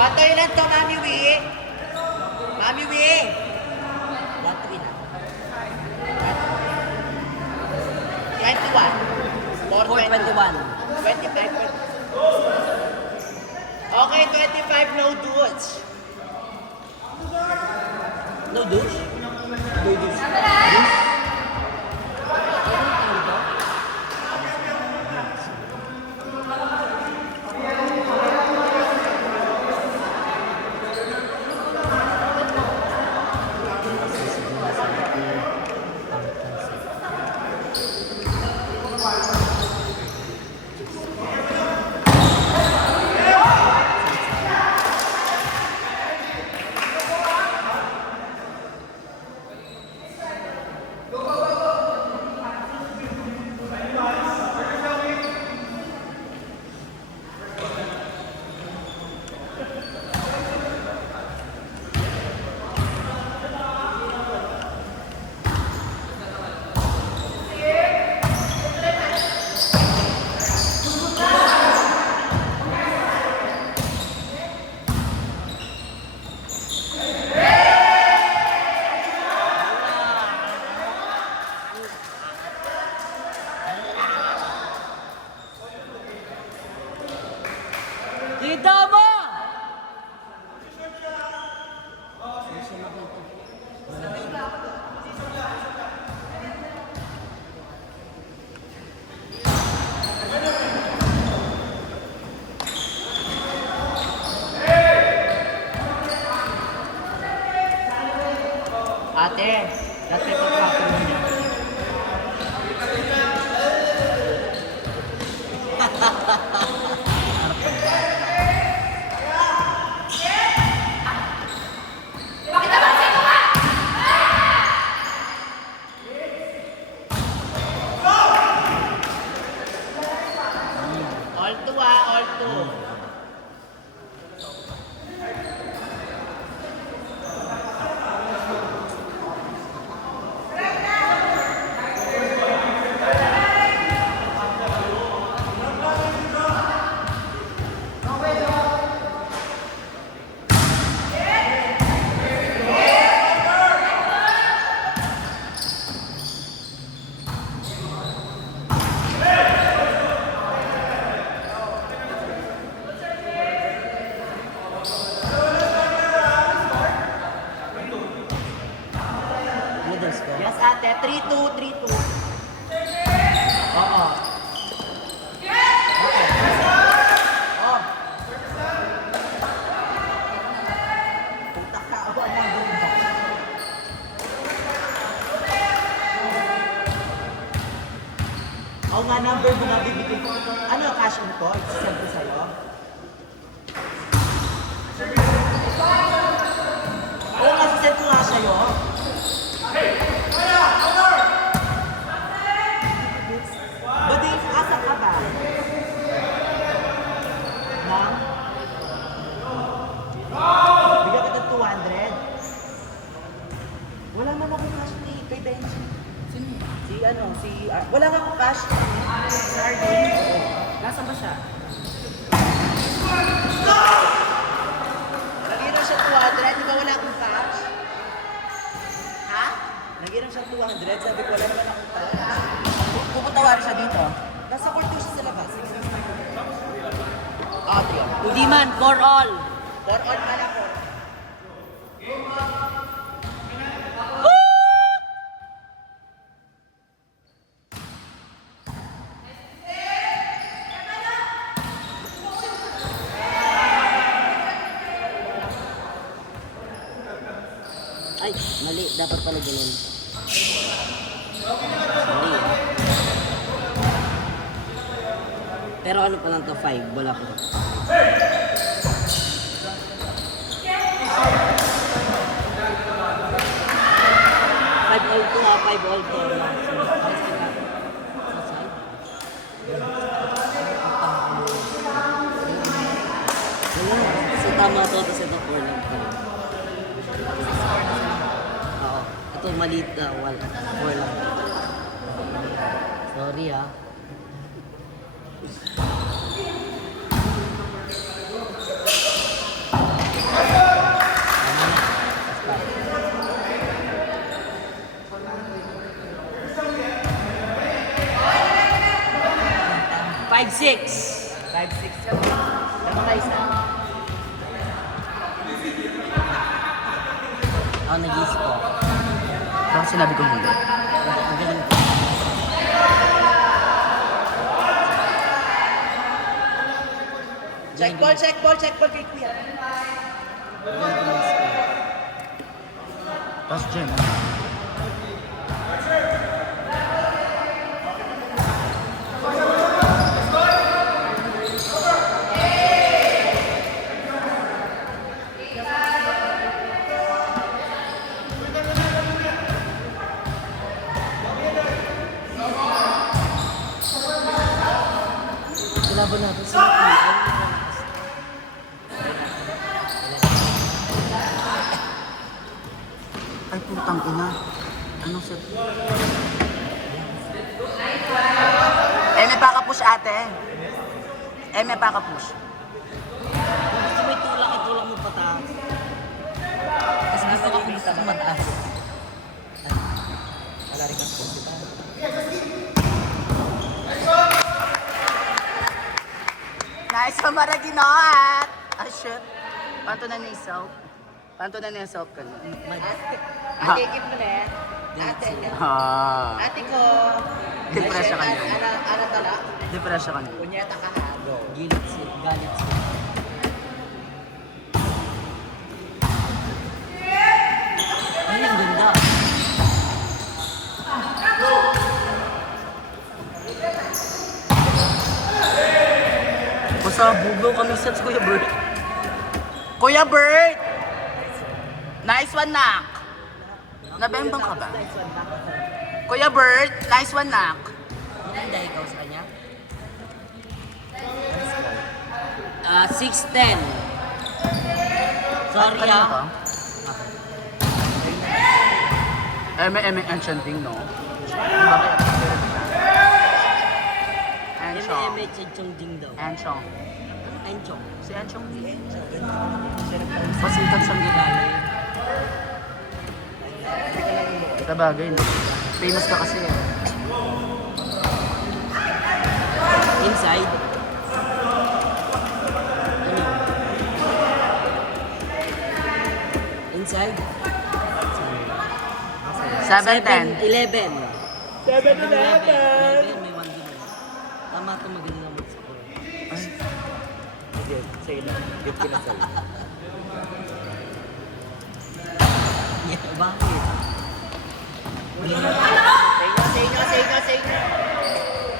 Wato ilan to, Mami Wee? Mami Wee! 1-3 na. 21. 421. 25. Okay, 25, no dudes. No douche? No douche. Kita mo! Ate, dati ko 4 niya. All two all two. Yes, ate. 3-2, 3-2. Oo. Okay. Oh. Putak ka. Ako ang nagulong. Oo nga, number mo na bibigay ko. Ano, cash in ko? Isasend ko sa'yo. Oo nga, sasend ko nga sa'yo. Bading, asa ka ba? Ma'am? Bigyan kita 200? Wala man akong cash ni kay Benji. Sino? Wala nga akong cash. Si Arden. Nasaan ba siya? Nagiram siya 200, di ba wala akong cash? Ha? Nagiram siya 200, sabi ko wala naman akong cash. Puputawarin siya dito. Nasa court siya sa labas. Trio. Hindi man, for all. For all man ako. Ay, mali. Dapat pala ganun. Sorry, ah. Pero ano pa lang to? 5. Wala ko. 5 all to ha. 5 all to. tama to, tapos ito 4 lang pa. Oo. Ito maliit na, 4 lang. Sorry ah. Tama na. Stop. 5-6. 5-6 ka. Tama ka isa. Ako nag-iisip ko. Bakit sinabi ko hindi? Ang galing ko. Check ball kay Kuya. Tapos Jen. Kalaban natin sa Kuya. Ay, putang ina. Anong set? May paka-push ate. May paka-push. Gusto mo itulak mo pataas. Kasi gusto ko mataas. Wala rin kang push, diba? Nice sa Maraginot! Ah, shit. Panto na ni Self. Panto na ni Self ka na. Ate, give mo na. Ate. Ate ko. Depresya ka niya. Ano tala? Depresya ka niya. Punyeta ka ha. Galit siya. Ay, ang ganda. Basta bugaw kami sets, Kuya Bert. Kuya Bert! Nice one, nak. Nabembang ka ba? Kuya Bert, nice one, nak. Maganda ikaw sa kanya? 6-10. Sorry Kanina ba? ah. May enchanting, no? Enchong. Eme Chong Ding daw. Enchong. Enchong. Si Enchong. Pasikat siyang gilalay. Sa bagay, no? Famous ka kasi, eh. Inside. Ano? Inside? 7-10. 11. 7-11. May 1 din. Tama ito, magaling naman sa ko. Ay. Sige, sige na. Give ko na sa'yo. Bakit?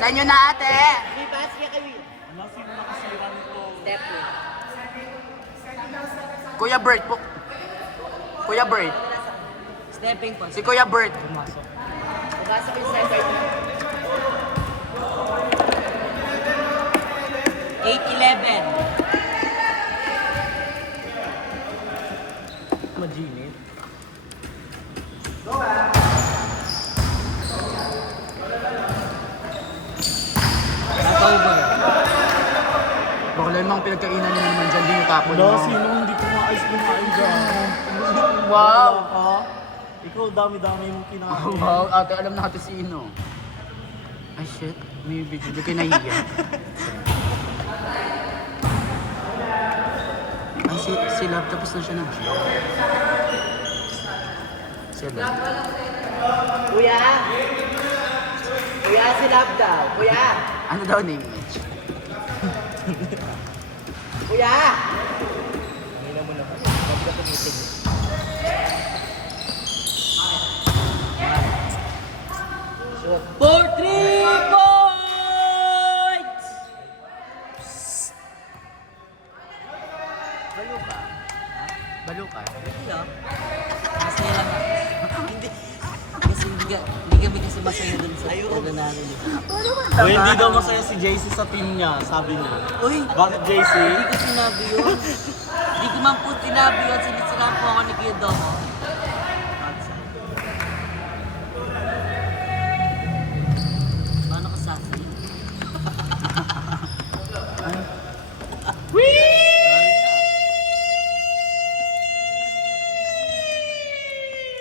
Sa inyo na, ate. Kuya Bert po. Kuya Bert. Stepping po. Si Kuya Bert. Pumasok. 8-11. Maginit. Over. Baka lang mga pinagkainan niyo naman dyan, din yung tapon mo. Sino hindi kumain dyan? Wow! Ikaw, dami-dami mong kinain. Wow, ate, alam natin sino. Ay, shit. May video. Hindi kayo nahiya. Ay, si Love, tapos na siya nag-gym. Si Love. Kuya! Kuya, si Love daw. Kuya! Ano daw name match? Kuya! Hindi mo na. Ba't ka tumitig? 4-3 points! Balo ka? Balo ka? Hindi ah. Masaya lang ako. Hindi. Kasi hindi kami kasi masaya dun sa ano namin. O hindi daw masaya si JC sa team niya, sabi niya. Uy! Bakit JC? Hindi ko sinabi yun. Hindi ko man po sinabi yun, sinisiraan po ako ni Kuya Domo. Paano ka sabi?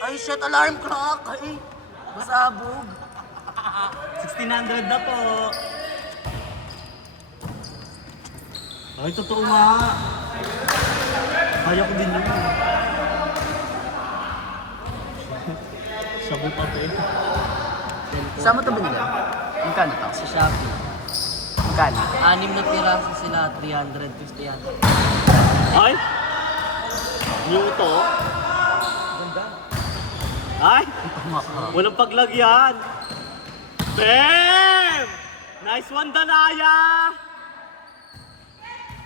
Ay, shit, alarm clock! Ay, masabog. 1600 na po. Ay, totoo nga. Kaya ko din yun. Sabi pa pa eh. Saan mo ito binili? Magkano to? Sa Shopee. Magkano? 6 na piraso sila, 350 yan. Ay! Yung ito? Ganda. Ay! Walang paglagyan! Bam! Nice one, Danaya!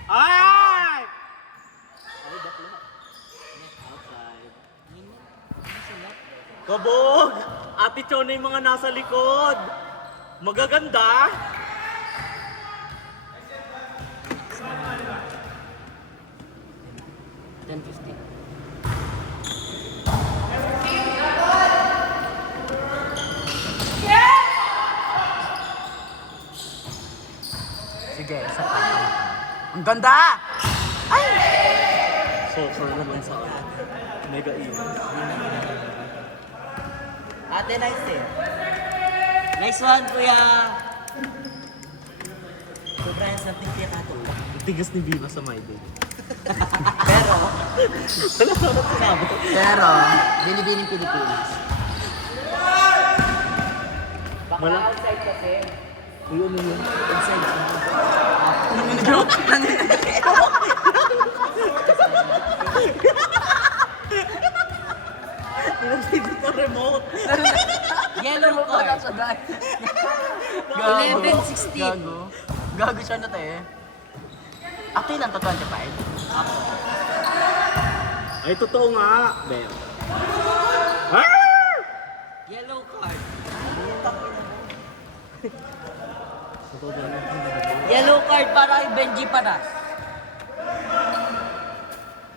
Ay! Kabog! Ate Chona yung mga nasa likod! Magaganda! $10.50. Sige, isa pa. Ang ganda! Ay! So naman sa mega event. Ate, nice eh. Nice one, Kuya! Sobrang something kaya katulog. Tigas ni Viva sa my day. Pero, Wala na sinabi. pero, binibining Pilipinas. Baka Wala. outside kasi. Uy, ano yun? Joke lang yun. Pinag-save ko remote. Yellow card. 11:16. Gago. Gago siya na tayo. Ako yun lang to 25. Ay, totoo nga. Bel. Yellow card. Yellow card para kay Benji Paras.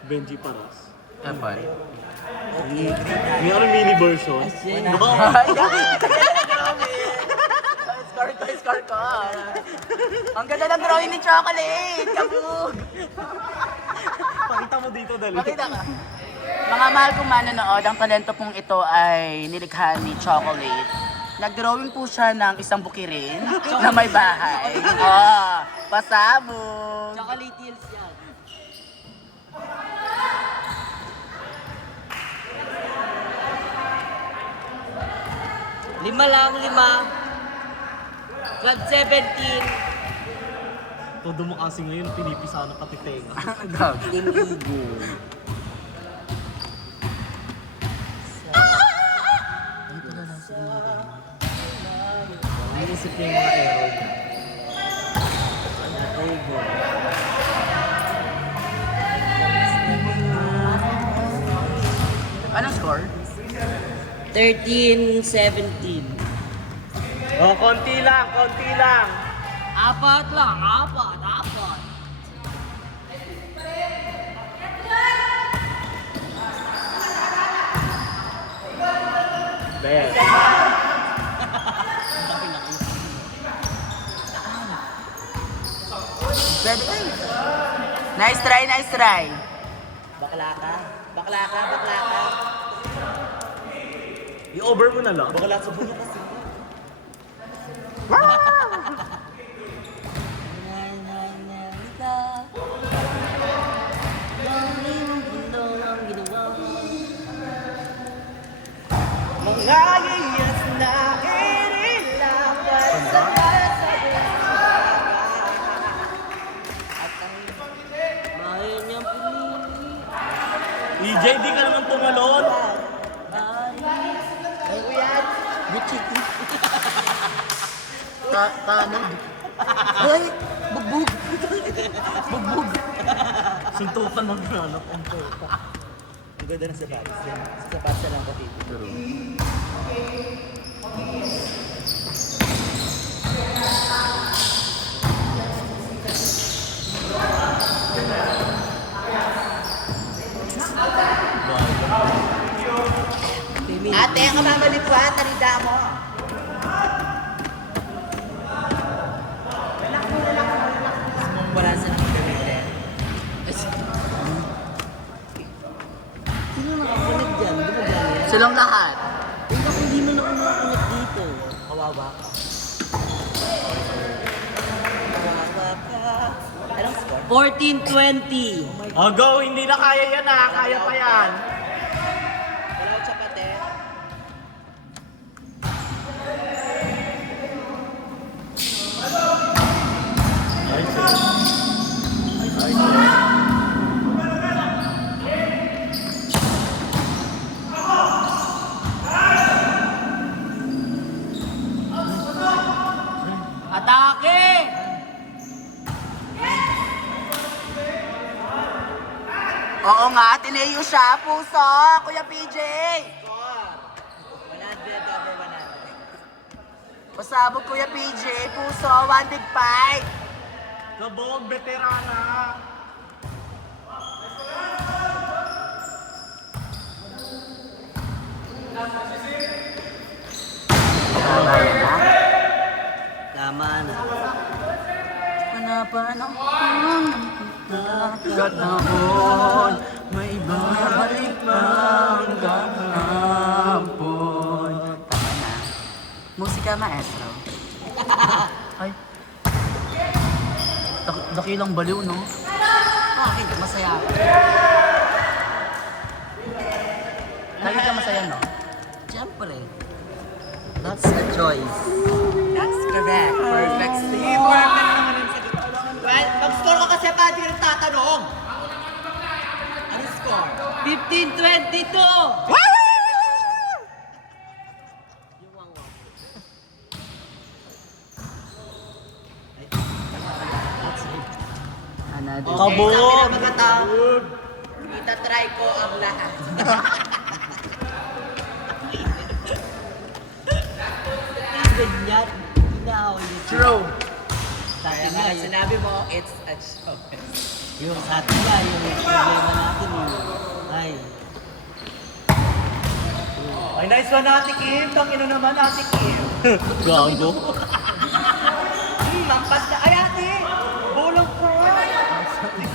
Benji Paras. Epan. May ano mini version? Score ko. Ang ganda ng drawing ni Chocolate. Kabog. Pakita mo dito, dali. Makita ka. Mga mahal kong manonood, ang talento pong ito ay nilikha ni Chocolate. Nag-drawing po siya ng isang bukirin na may bahay. Oh, pasabog. Chocolate Hills yan. Lima lang, lima. Club 17. Todo mo kasi ngayon, pinipisa ng katitenga. Gago. Team Igo. Naisip niya yung mga arrow niya. Igo. Anong score? 13-17. Oh, konti lang, konti lang. Apat lang, apat. Bel. Pwede ay. Nice try, nice try. Bakla ka. Bakla ka, bakla ka. I-over mo na lang. Bakla sa bulo kasi. Mga iyas na inilapat sa basa Bahay niyang pinili. EJ, di ka naman tumalon. Ay, kuyan. Tanong. Ay, bugbog. Bugbog. Suntukan mag-nanap ang puta. Ang ganda ng sapatos. Sapatos na lang pati. Ate, ang kamamalikwan, talida mo. Wala sa nagkakita. Sino nakakulit dyan? Di ba dyan? Silang lahat. Hindi mo na nakakulit dito. Kawawa. Anong score? 14-20. Oh, go! Hindi na kaya yan ah. Kaya pa yan. Wala ko tsapate. Atake! Oo nga, Tineo siya. Puso, Kuya PJ. 100 over 100. Pasabog, Kuya PJ. Puso, one big fight. Kabog, veterana. Tama na. Panapanahon Katahon May babalik bang kahapon. Tama na. Musika, maestro. Ay. Dakilang baliw, no? Bakit? Masaya ako. Lagi ka masaya, no? Siyempre. That's the choice. That's correct. Perfect, Steve. Perfect naman yung sagot. Well, mag-score ka kasi pa, di rin tatanong. Ano score? 15-22! Another. Kabog! Mga tao, itatry ko ang lahat. Ganyan. Inaaway niyo. True. Sa atin nga, Kaya yun. sinabi mo, it's a show. Yung sa atin nga, yung problema natin. Ay. Ay, nice one, Ate Kim. Tangina naman, Ate Kim. Gago. Lampas na. Ay, ate! Bolong ko!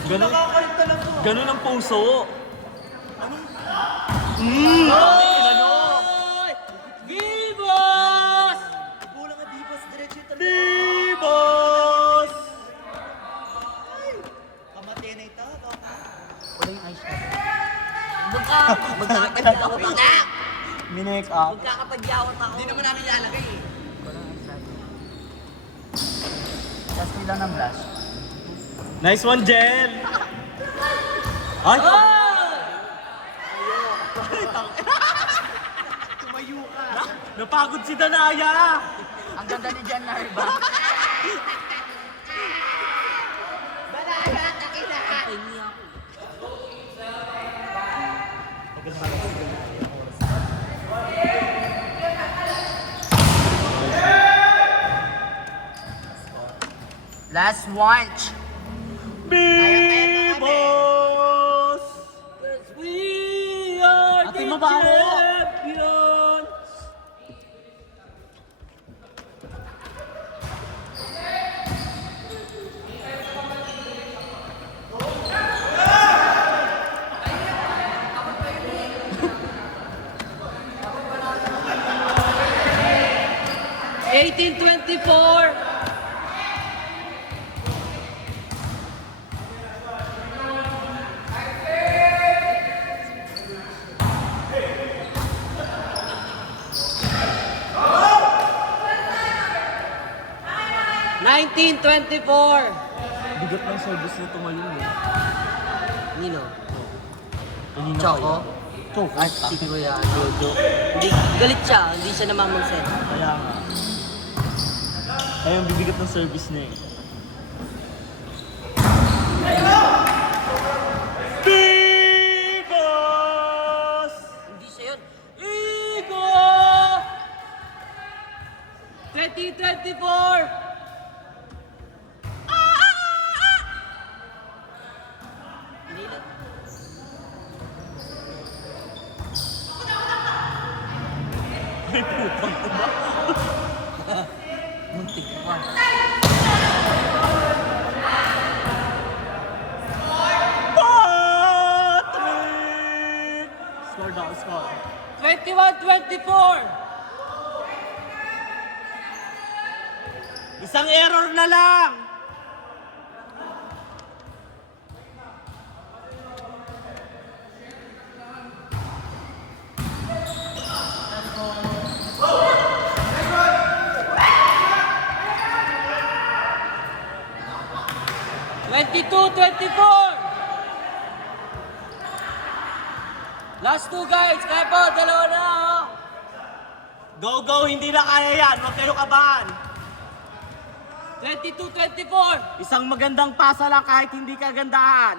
Ganun, Nakakalit talaga. ganun ang puso. Tangina nyo. Gibos! Bolang nga, Divas. Diretso yung Libos! Kamatay na ito. Wala yung magkakatagyawat ako. Minake up. Magkakatagyawat ako. Hindi naman namin ilalagay eh. Last kill lang ng blush. Nice one, Jen! Ay! Tumayo ka. Napagod si Danaya! Ang ganda ni Jan Narva. Balaya, takina ka. Ay, niya ako. Last one. Bibos! We are Ate, the mabaho. champions! (18-24) 19-24. Bigat ng service na tumayo eh. Nino? Kanina Choco? Choco? Ay, si Kuya. Hindi, galit siya. Hindi siya namamagset. Kaya nga. Kaya yung bibigat ng service na eh. Bibos! Hindi siya yun. Igo! 20-24. May putang ko ba? Muntik pa. Patrick! Score daw, score. 21-24. Isang error na lang! Last two guys, kaya po, dalawa na oh. Go, go! Hindi na kaya yan! Huwag kayo kabahan! 22-24. Isang magandang pasa lang kahit hindi kagandahan.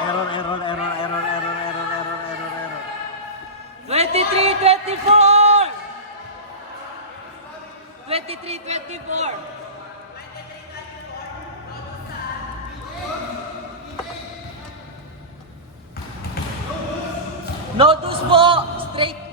Error, error, error, error, error, error, error, error, error. 23-24. 23-24. No dos po. Straight